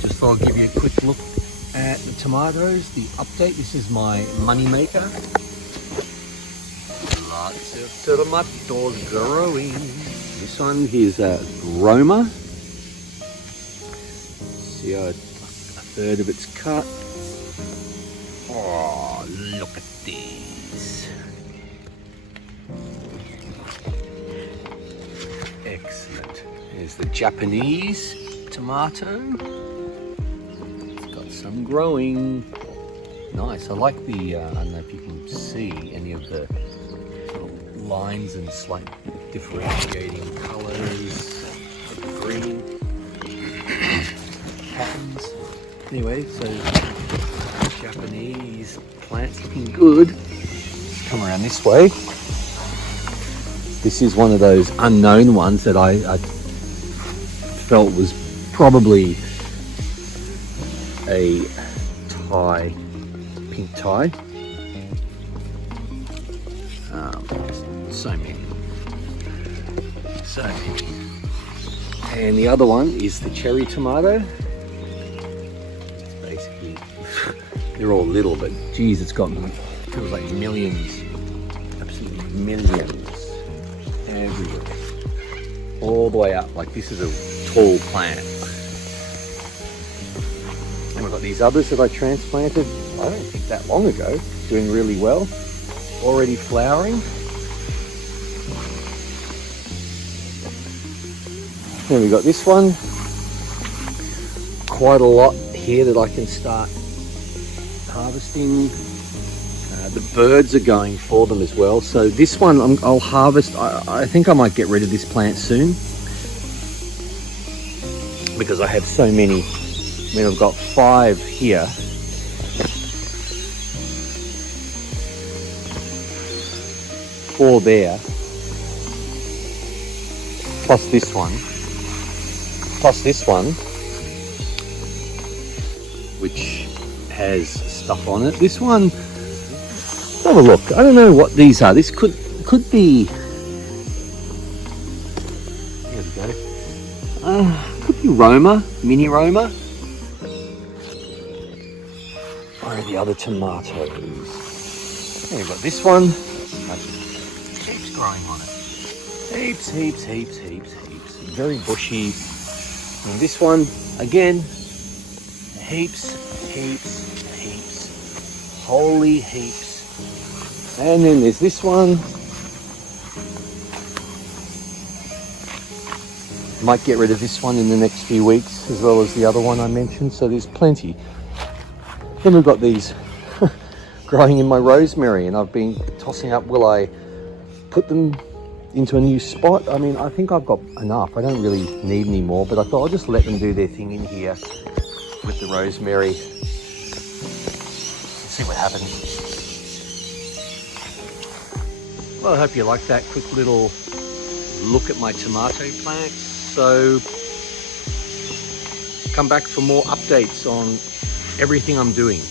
Just thought I'd give you a quick look at the tomatoes, the update. This is my Moneymaker. Lots of tomatoes growing. This one is Roma. See how a third of it's cut. Oh, look at these. Excellent. There's the Japanese tomato. It's got some growing. Nice. I like the, I don't know if you can see any of the little lines and slight differentiating colors. The green patterns. Anyway, so Japanese plants looking good. Let's come around this way. This is one of those unknown ones that I felt was probably a Thai, pink Thai. So many. And the other one is the cherry tomato. Basically, they're all little, but geez, it's got, feels like millions, absolutely millions, everywhere, all the way up. Like this is a tall plant. And we've got these others that I transplanted, I don't think that long ago, doing really well, already flowering. Then we got this one, quite a lot here that I can start harvesting. The birds are going for them as well. So this one I'll harvest. I think I might get rid of this plant soon because I have so many. I mean, I've got 5 here. 4 there, plus this one, which has stuff on it. This one, have a look. I don't know what these are. This could be. There we go. Could be Roma, mini Roma. Where are the other tomatoes? There we've got this one. Heaps growing on it. Heaps. Very bushy. And this one, again, heaps. Holy heaps. And then there's this one. Might get rid of this one in the next few weeks, as well as the other one I mentioned, so there's plenty. Then we've got these growing in my rosemary, and I've been tossing up, will I put them into a new spot? I mean, I think I've got enough. I don't really need any more, but I thought I'll just let them do their thing in here with the rosemary. Let's see what happens. Well, I hope you liked that quick little look at my tomato plants. So come back for more updates on everything I'm doing.